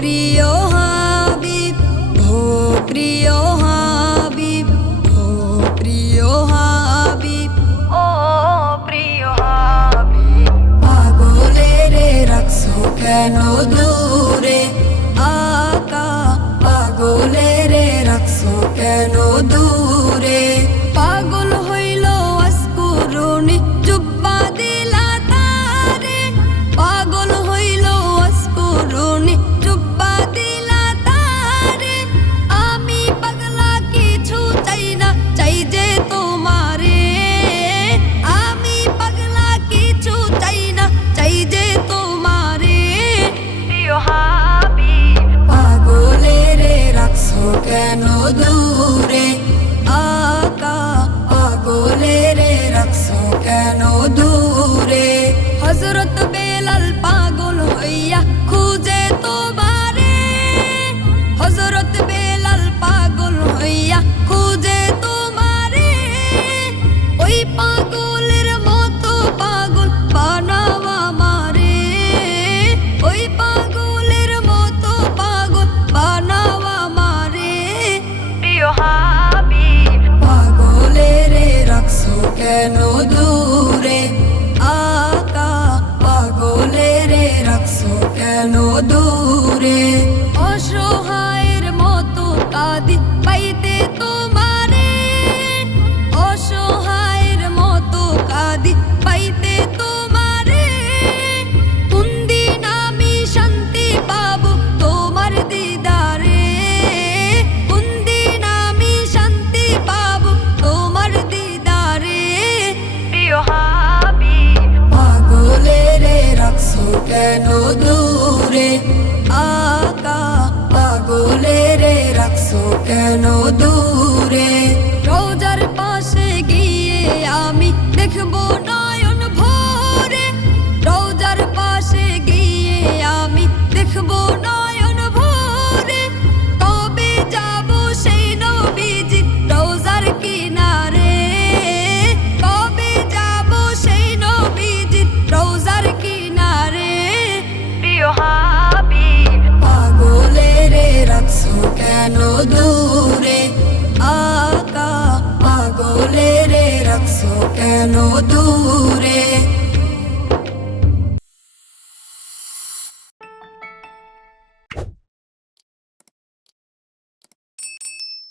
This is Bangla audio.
প্রিয় হাবিব, ও প্রিয় হাবিব, ও প্রিয় হাবিব, ও প্রিয় হাবিব। পাগলে রে রাখছো কেন দূরে আকা, পাগলে রে রাখছো কেন দূরে। পাগল হইল আসকুরুনি জুব্বা দিলা তারে, পাগল হইল আসকুরুনি জুব্বা দিলা তারে। আমি পাগলা কিছু চাই না, চাই যে তোমারে। আমি পাগলা কিছু চাই না, চাই যে তোমারে। প্রিয় হাবিব, পাগলে রে রাখছো কেন দূরে আকা, পাগলে রে রাখছো কেন দূরে। হযরত বেলাল পাগল হইয়া খুঁজে তোমারে, হযরত বেলাল পাগল হইয়া খুঁজে তোমারে। ওই পাগলের মতো পাগল বানাও আমারে, ওই পাগলের মতো পাগল বানাও আমারে। প্রিয় হাবিব, পাগলে রে রাখছো কেন দূরে আকা, পাগলে রে রাখছো কেন দূরে। অসহায়ের মতো কাঁদি পাইতে তোমারে, অসহায়ের মতো কাঁদি পাইতে তোমারে। কোন দিন আমি শান্তি পাবো তোমার দিদারে, কোন দিন আমি শান্তি পাবো তোমার দিদারে। প্রিয় হাবিব, পাগলে রে রাখছো কেন দূরে আকা, পাগলে রে রাখছো কেন দূরে। রোজার পাশে গিয়ে আমি দেখবো নয়ন ভরে, রোজার পাশে গিয়ে আমি দেখবো নয়ন ভরে। তবে যাবো সেই নবীজি রোজার কিনারে, তবে যাবো সেই নবীজি রোজার কিনারে। প্রিয় হাবিব, পাগলে রে রাখছো কেন দূরে আকা, পাগলে রে রাখছো কেন দূরে।